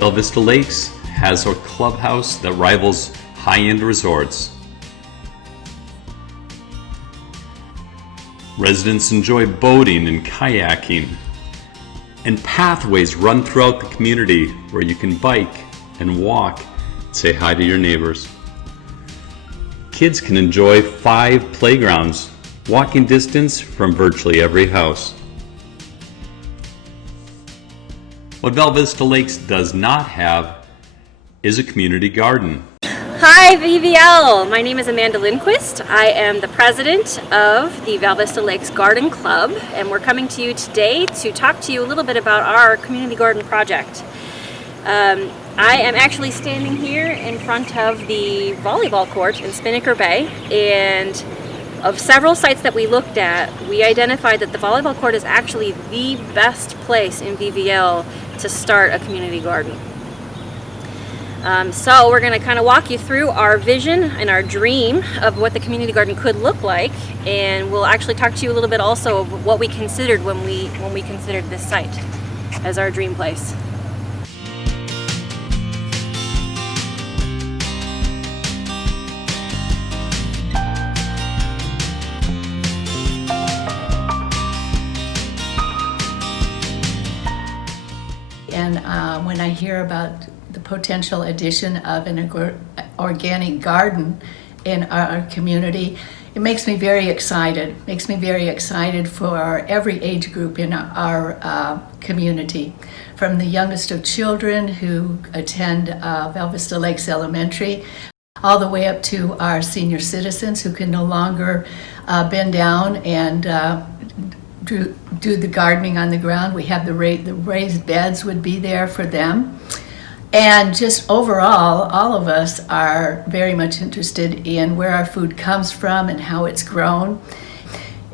Bella Vista Lakes has a clubhouse that rivals high-end resorts. Residents enjoy boating and kayaking, and pathways run throughout the community where you can bike and walk and say hi to your neighbors. Kids can enjoy 5 playgrounds, walking distance from virtually every house. What Bella Vista Lakes does not have is a community garden. Hi VVL, my name is Amanda Lindquist. I am the president of the Bella Vista Lakes Garden Club, and we're coming to you today to talk to you a little bit about our community garden project. I am actually standing here in front of the volleyball court in Spinnaker Bay, and of several sites that we looked at, we identified that the volleyball court is actually the best place in VVL to start a community garden. So we're going to kind of walk you through our vision and our dream of what the community garden could look like, and we'll actually talk to you a little bit also of what we considered when we considered this site as our dream place. And when I hear about the potential addition of an organic garden in our community, it makes me very excited. It makes me very excited for every age group in our community, from the youngest of children who attend Bella Vista Lakes Elementary, all the way up to our senior citizens who can no longer bend down and do the gardening on the ground. We have the raised beds would be there for them. And just overall, all of us are very much interested in where our food comes from and how it's grown.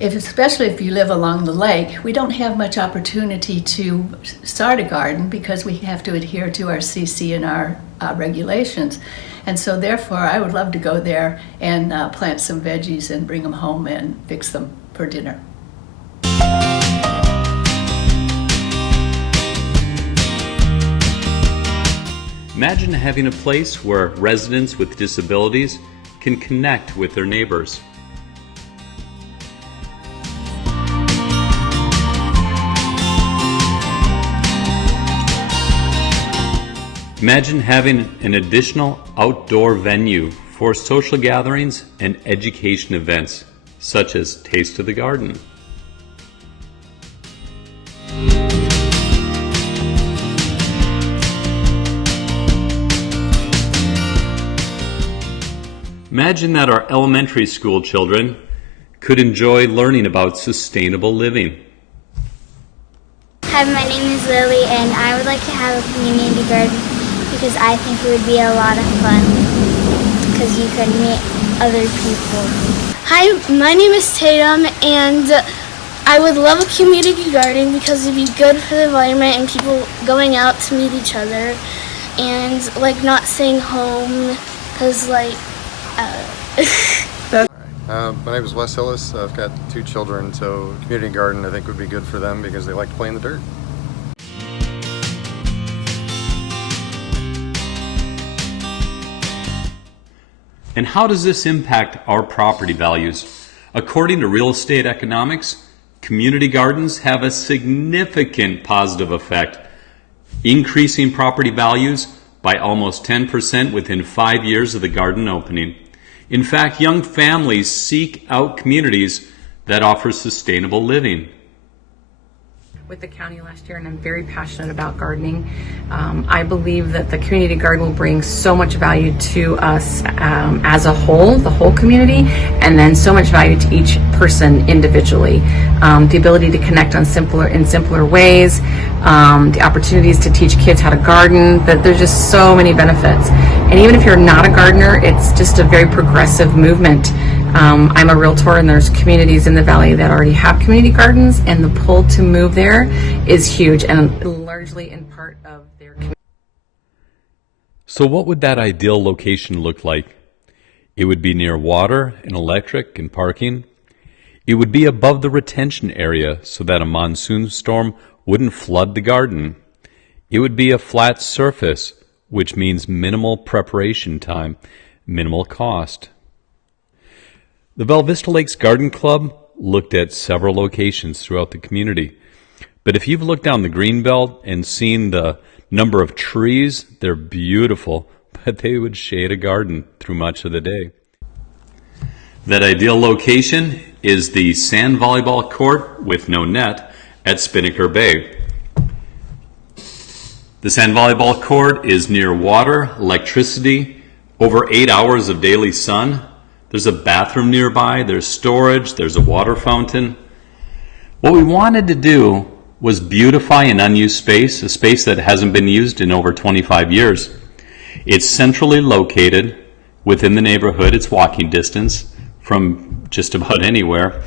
Especially if you live along the lake, we don't have much opportunity to start a garden because we have to adhere to our CC and our regulations. And so therefore, I would love to go there and plant some veggies and bring them home and fix them for dinner. Imagine having a place where residents with disabilities can connect with their neighbors. Imagine having an additional outdoor venue for social gatherings and education events, such as Taste of the Garden. Imagine that our elementary school children could enjoy learning about sustainable living. Hi, my name is Lili, and I would like to have a community garden because I think it would be a lot of fun because you could meet other people. Hi, my name is Tatum, and I would love a community garden because it'd be good for the environment and people going out to meet each other and like not staying home because my name is Wes Hillis. I've got 2 children, so community garden I think would be good for them because they like to play in the dirt. And how does this impact our property values? According to real estate economics, community gardens have a significant positive effect, increasing property values by almost 10% within 5 years of the garden opening. In fact, young families seek out communities that offer sustainable living. With the county last year, and I'm very passionate about gardening. I believe that the community garden will bring so much value to us as a whole, the whole community, and then so much value to each person individually. The ability to connect in simpler ways, the opportunities to teach kids how to garden, that there's just so many benefits. And even if you're not a gardener, it's just a very progressive movement. I'm a realtor, and there's communities in the valley that already have community gardens, and the pull to move there is huge and largely in part of their community. So what would that ideal location look like? It would be near water and electric and parking. It would be above the retention area so that a monsoon storm wouldn't flood the garden. It would be a flat surface, which means minimal preparation time, minimal cost. The Val Vista Lakes Garden Club looked at several locations throughout the community. But if you've looked down the greenbelt and seen the number of trees, they're beautiful, but they would shade a garden through much of the day. That ideal location is the sand volleyball court with no net at Spinnaker Bay. The sand volleyball court is near water, electricity, over 8 hours of daily sun. There's a bathroom nearby, there's storage, there's a water fountain. What we wanted to do was beautify an unused space, a space that hasn't been used in over 25 years. It's centrally located within the neighborhood. It's walking distance from just about anywhere.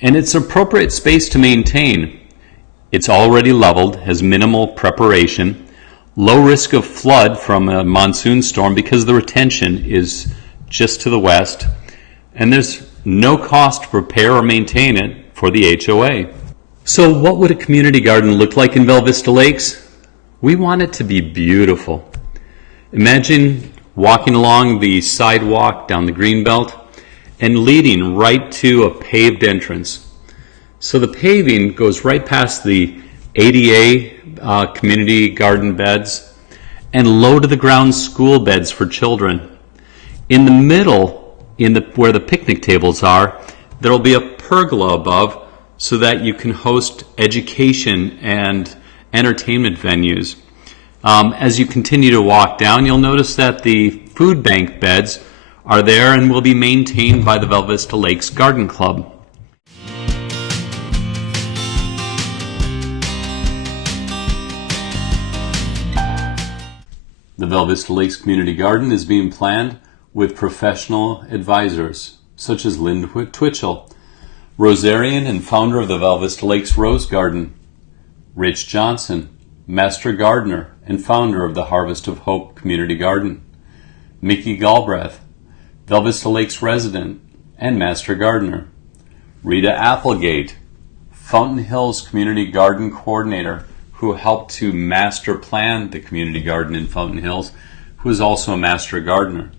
And it's appropriate space to maintain. It's already leveled, has minimal preparation, low risk of flood from a monsoon storm because the retention is just to the west, and there's no cost to prepare or maintain it for the HOA. So what would a community garden look like in Val Vista Lakes? We want it to be beautiful. Imagine walking along the sidewalk down the greenbelt and leading right to a paved entrance. So the paving goes right past the ADA community garden beds and low to the ground school beds for children. In the middle, where the picnic tables are, there will be a pergola above so that you can host education and entertainment venues. As you continue to walk down, you'll notice that the food bank beds are there and will be maintained by the Val Vista Lakes Garden Club. The Val Vista Lakes Community Garden is being planned with professional advisors such as Lynn Twitchell, Rosarian and founder of the Val Vista Lakes Rose Garden, Rich Johnson, Master Gardener and founder of the Harvest of Hope Community Garden, Mickey Galbraith, Val Vista Lakes resident and Master Gardener, Rita Applegate, Fountain Hills Community Garden Coordinator, who helped to master plan the community garden in Fountain Hills, who is also a Master Gardener,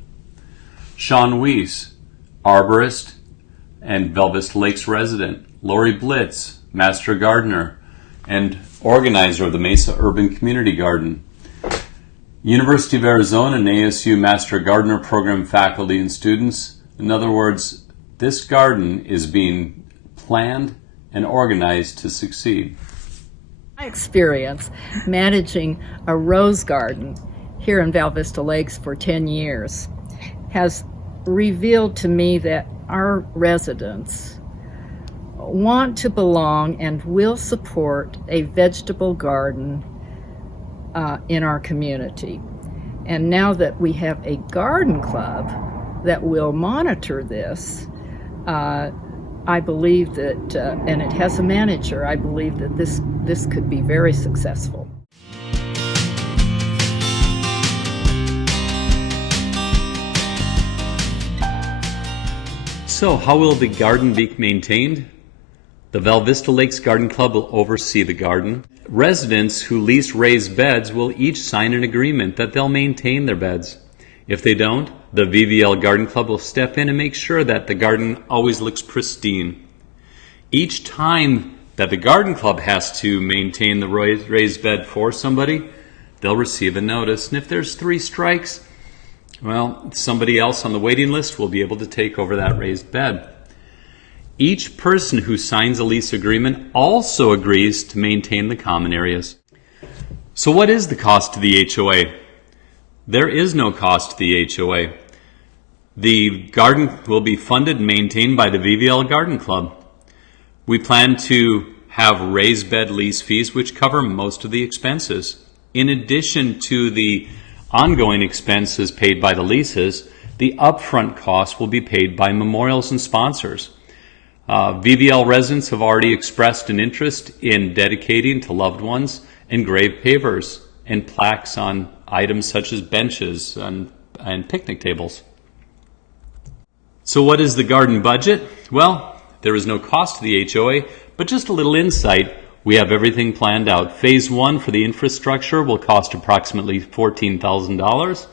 Sean Weiss, arborist and Val Vista Lakes resident, Lori Blitz, Master Gardener and organizer of the Mesa Urban Community Garden, University of Arizona and ASU Master Gardener Program faculty and students. In other words, this garden is being planned and organized to succeed. My experience managing a rose garden here in Val Vista Lakes for 10 years has revealed to me that our residents want to belong and will support a vegetable garden in our community. And now that we have a garden club that will monitor this, I believe that, and it has a manager, I believe that this could be very successful. So how will the garden be maintained? The Val Vista Lakes Garden Club will oversee the garden. Residents who lease raised beds will each sign an agreement that they'll maintain their beds. If they don't, the VVL Garden Club will step in and make sure that the garden always looks pristine. Each time that the garden club has to maintain the raised bed for somebody, they'll receive a notice. And if there's 3 strikes, well, somebody else on the waiting list will be able to take over that raised bed. Each person who signs a lease agreement also agrees to maintain the common areas. So what is the cost to the HOA? There is no cost to the HOA. The garden will be funded and maintained by the VVL Garden Club. We plan to have raised bed lease fees which cover most of the expenses. In addition to the ongoing expenses paid by the leases, the upfront costs will be paid by memorials and sponsors. VVL residents have already expressed an interest in dedicating to loved ones engraved pavers and plaques on items such as benches and picnic tables. So what is the garden budget? Well, there is no cost to the HOA, but just a little insight. We have everything planned out. Phase 1 for the infrastructure will cost approximately $14,000,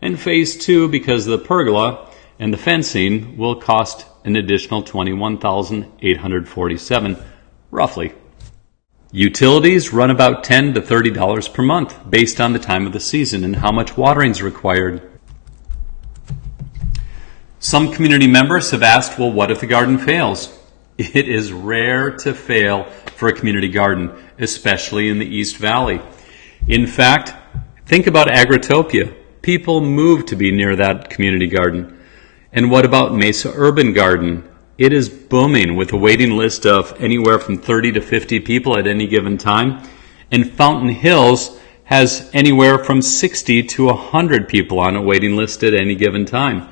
and Phase 2, because of the pergola and the fencing, will cost an additional $21,847, roughly. Utilities run about $10 to $30 per month based on the time of the season and how much watering is required. Some community members have asked, well, what if the garden fails? It is rare to fail for a community garden, especially in the East Valley. In fact, think about Agritopia. People move to be near that community garden. And what about Mesa Urban Garden? It is booming with a waiting list of anywhere from 30 to 50 people at any given time. And Fountain Hills has anywhere from 60 to 100 people on a waiting list at any given time.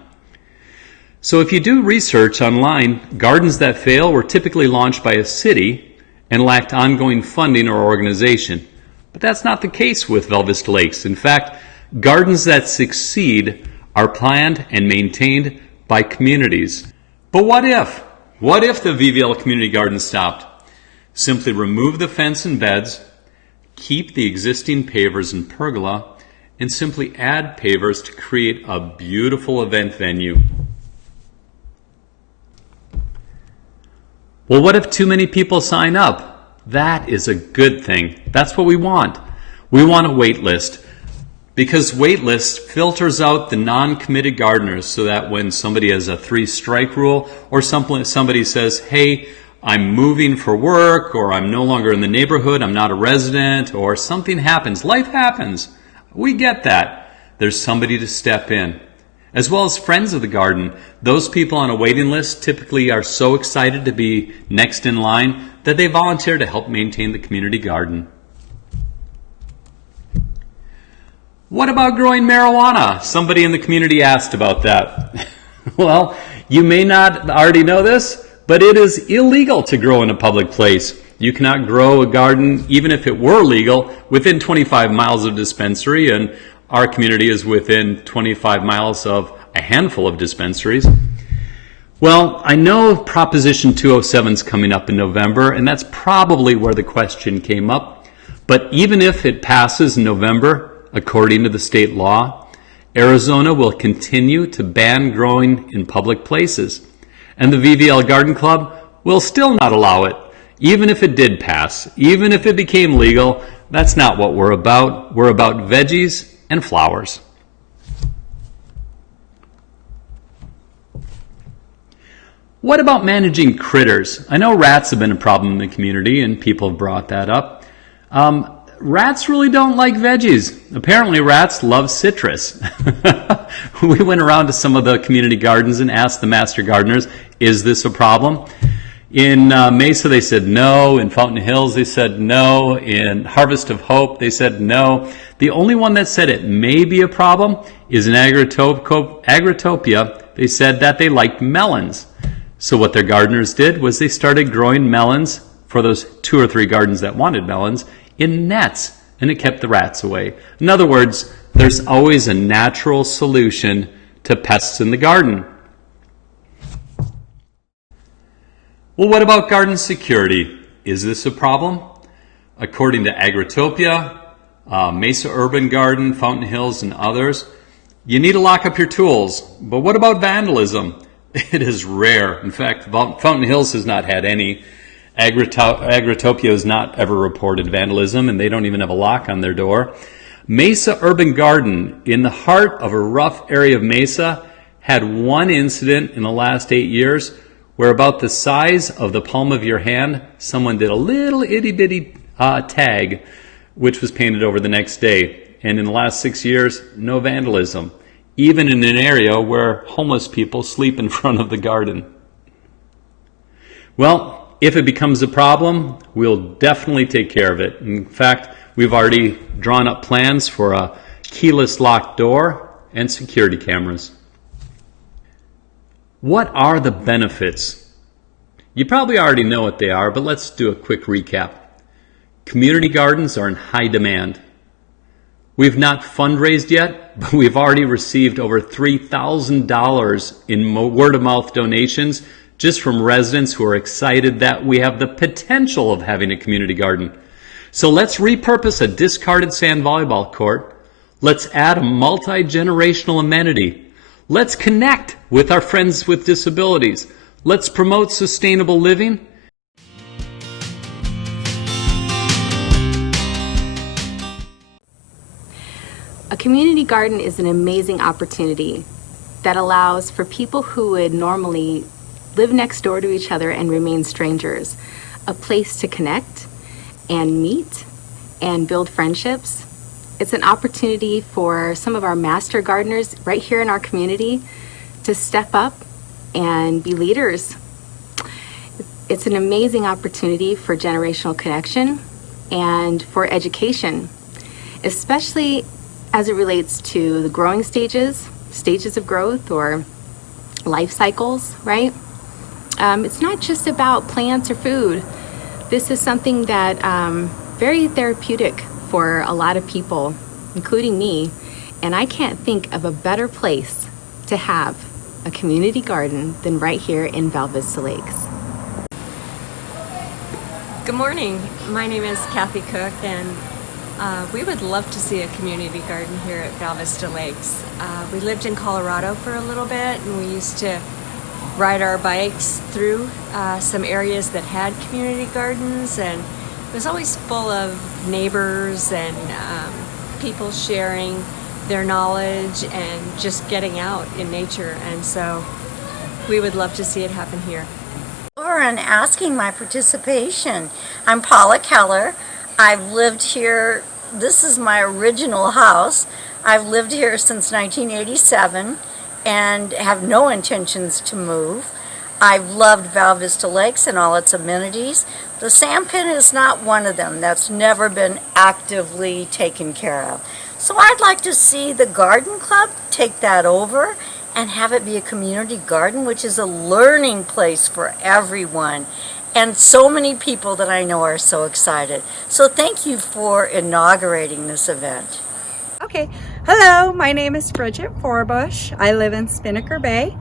So if you do research online, gardens that fail were typically launched by a city and lacked ongoing funding or organization. But that's not the case with Val Vista Lakes. In fact, gardens that succeed are planned and maintained by communities. But what if? What if the VVL community garden stopped? Simply remove the fence and beds, keep the existing pavers and pergola, and simply add pavers to create a beautiful event venue. Well, what if too many people sign up? That is a good thing. That's what we want. We want a wait list, because wait list filters out the non-committed gardeners so that when somebody has a 3-strike rule or somebody says, hey, I'm moving for work, or I'm no longer in the neighborhood, I'm not a resident, or something happens, life happens. We get that. There's somebody to step in. As well as friends of the garden, those people on a waiting list typically are so excited to be next in line that they volunteer to help maintain the community garden. What about growing marijuana? Somebody in the community asked about that. Well, you may not already know this, but it is illegal to grow in a public place. You cannot grow a garden, even if it were legal, within 25 miles of dispensary, and our community is within 25 miles of a handful of dispensaries. Well, I know Proposition 207 is coming up in November, and that's probably where the question came up. But even if it passes in November, according to the state law, Arizona will continue to ban growing in public places. And the VVL Garden Club will still not allow it, even if it did pass, even if it became legal. That's not what we're about. We're about veggies and flowers. What about managing critters? I know rats have been a problem in the community, and people have brought that up. Rats really don't like veggies. Apparently rats love citrus. We went around to some of the community gardens and asked the master gardeners, is this a problem? In Mesa, they said no. In Fountain Hills, they said no. In Harvest of Hope, they said no. The only one that said it may be a problem is in Agritopia. They said that they liked melons. So what their gardeners did was they started growing melons for those 2 or 3 gardens that wanted melons in nets, and it kept the rats away. In other words, there's always a natural solution to pests in the garden. Well, what about garden security? Is this a problem? According to Agritopia, Mesa Urban Garden, Fountain Hills, and others, you need to lock up your tools. But what about vandalism? It is rare. In fact, Fountain Hills has not had any. Agritopia has not ever reported vandalism, and they don't even have a lock on their door. Mesa Urban Garden, in the heart of a rough area of Mesa, had one incident in the last 8 years where about the size of the palm of your hand, someone did a little itty-bitty tag, which was painted over the next day. And in the last 6 years, no vandalism, even in an area where homeless people sleep in front of the garden. Well, if it becomes a problem, we'll definitely take care of it. In fact, we've already drawn up plans for a keyless locked door and security cameras. What are the benefits? You probably already know what they are, but let's do a quick recap. Community gardens are in high demand. We've not fundraised yet, but we've already received over $3,000 in word-of-mouth donations just from residents who are excited that we have the potential of having a community garden. So let's repurpose a discarded sand volleyball court. Let's add a multi-generational amenity. Let's connect with our friends with disabilities. Let's promote sustainable living. A community garden is an amazing opportunity that allows for people who would normally live next door to each other and remain strangers a place to connect and meet and build friendships. It's an opportunity for some of our master gardeners right here in our community to step up and be leaders. It's an amazing opportunity for generational connection and for education, especially as it relates to the growing stages of growth or life cycles, right? It's not just about plants or food. This is something that very therapeutic for a lot of people, including me, and I can't think of a better place to have a community garden than right here in Val Vista Lakes. Good morning. My name is Cathy Cook, and we would love to see a community garden here at Val Vista Lakes. We lived in Colorado for a little bit, and we used to ride our bikes through some areas that had community gardens, and it was always full of neighbors and people sharing their knowledge and just getting out in nature, and so we would love to see it happen here. And asking my participation. I'm Paula Keller. I've lived here, this is my original house. I've lived here since 1987 and have no intentions to move. I've loved Val Vista Lakes and all its amenities. The sand pit is not one of them. That's never been actively taken care of. So I'd like to see the garden club take that over and have it be a community garden, which is a learning place for everyone. And so many people that I know are so excited. So thank you for inaugurating this event. Okay, hello, my name is Bridget Forbush. I live in Spinnaker Bay.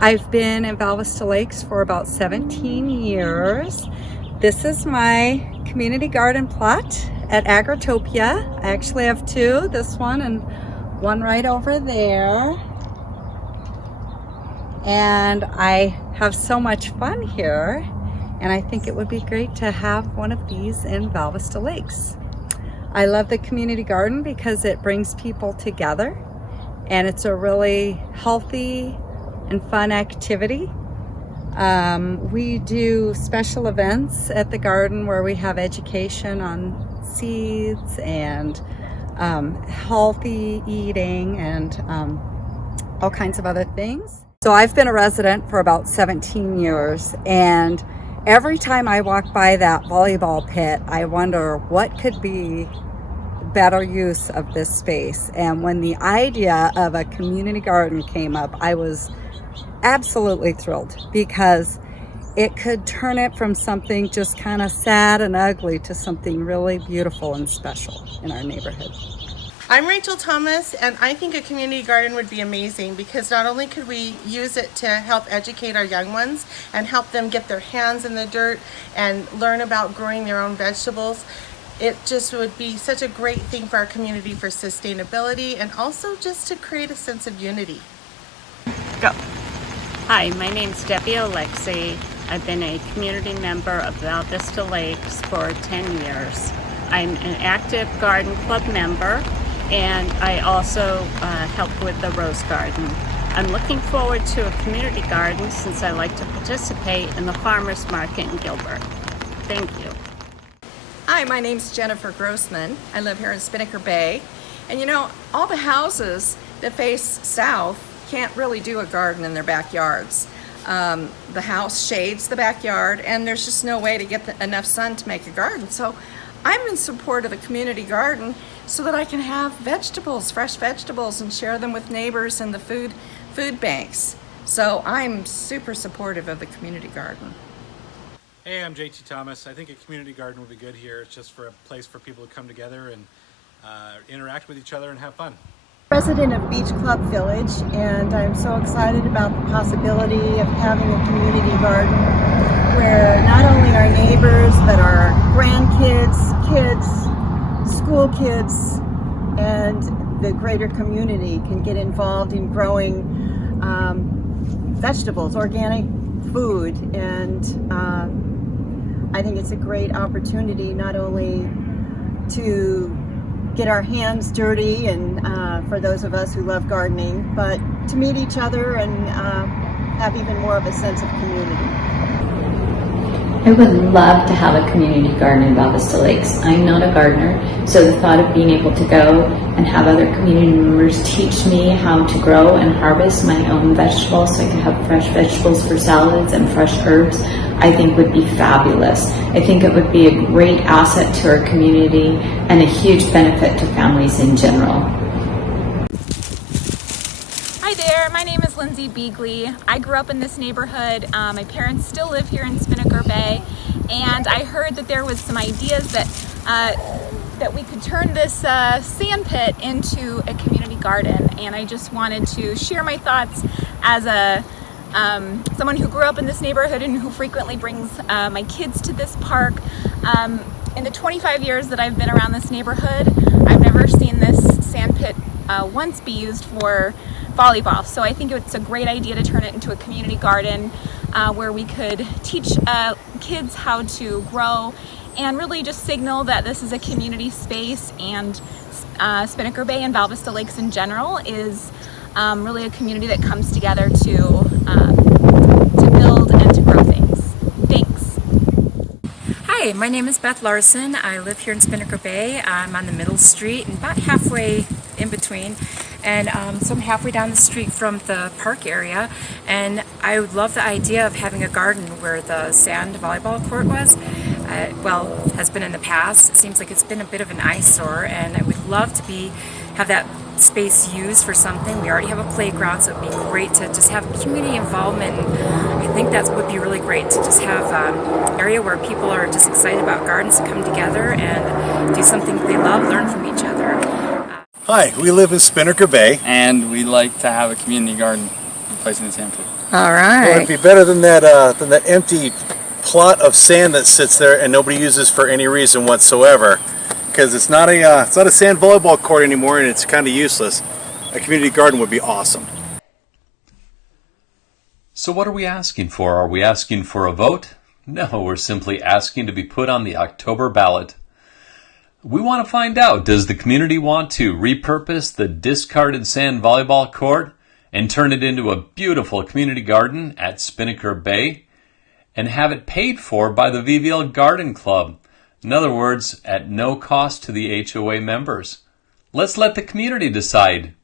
I've been in Val Vista Lakes for about 17 years. This is my community garden plot at Agritopia. I actually have two, this one and one right over there. And I have so much fun here, and I think it would be great to have one of these in Val Vista Lakes. I love the community garden because it brings people together, and it's a really healthy and fun activity. We do special events at the garden where we have education on seeds and healthy eating and all kinds of other things. So I've been a resident for about 17 years, and every time I walk by that volleyball pit, I wonder what could be better use of this space. And when the idea of a community garden came up, I was absolutely thrilled because it could turn it from something just kind of sad and ugly to something really beautiful and special in our neighborhood. I'm Rachel Thomas, and I think a community garden would be amazing because not only could we use it to help educate our young ones and help them get their hands in the dirt and learn about growing their own vegetables, it just would be such a great thing for our community for sustainability and also just to create a sense of unity. Go. Hi, my name's Debbie Alexi. I've been a community member of Val Vista Lakes for 10 years. I'm an active garden club member, and I also help with the rose garden. I'm looking forward to a community garden since I like to participate in the farmers market in Gilbert. Thank you. Hi, my name's Jennifer Grossman. I live here in Spinnaker Bay. And you know, all the houses that face south can't really do a garden in their backyards. The house shades the backyard, and there's just no way to get enough sun to make a garden. So I'm in support of a community garden so that I can have vegetables, fresh vegetables, and share them with neighbors and the food banks. So I'm super supportive of the community garden. Hey, I'm JT Thomas. I think a community garden would be good here. It's just for a place for people to come together and interact with each other and have fun. President of Beach Club Village, and I'm so excited about the possibility of having a community garden neighbors, but our grandkids, kids, school kids, and the greater community can get involved in growing vegetables, organic food, and I think it's a great opportunity not only to get our hands dirty and for those of us who love gardening, but to meet each other and have even more of a sense of community. I would love to have a community garden in Val Vista Lakes. I'm not a gardener, so the thought of being able to go and have other community members teach me how to grow and harvest my own vegetables so I can have fresh vegetables for salads and fresh herbs, I think would be fabulous. I think it would be a great asset to our community and a huge benefit to families in general. Hi there, my name is Lindsey Beagley. I grew up in this neighborhood. My parents still live here in Spinnaker Bay, and I heard that there was some ideas that we could turn this sand pit into a community garden, and I just wanted to share my thoughts as someone who grew up in this neighborhood and who frequently brings my kids to this park. In the 25 years that I've been around this neighborhood, I've never seen this sand pit once be used for volleyball. So I think it's a great idea to turn it into a community garden where we could teach kids how to grow and really just signal that this is a community space, and Spinnaker Bay and Val Vista Lakes in general is really a community that comes together to build and to grow things. Thanks. Hi, my name is Beth Larson. I live here in Spinnaker Bay. I'm on the middle street and about halfway in between. And so I'm halfway down the street from the park area, and I would love the idea of having a garden where the sand volleyball court was. Has been in the past. It seems like it's been a bit of an eyesore, and I would love to have that space used for something. We already have a playground, so it'd be great to just have community involvement. And I think that would be really great to just have an area where people are just excited about gardens to come together and do something they love, learn from each other. Hi, we live in Spinnaker Bay. And we like to have a community garden replacing the sand pit. All right. Well, it'd be better than that empty plot of sand that sits there and nobody uses for any reason whatsoever. Because it's not a sand volleyball court anymore, and it's kind of useless. A community garden would be awesome. So what are we asking for? Are we asking for a vote? No, we're simply asking to be put on the October ballot. We want to find out, does the community want to repurpose the discarded sand volleyball court and turn it into a beautiful community garden at Spinnaker Bay and have it paid for by the VVL Garden Club? In other words, at no cost to the HOA members. Let's let the community decide.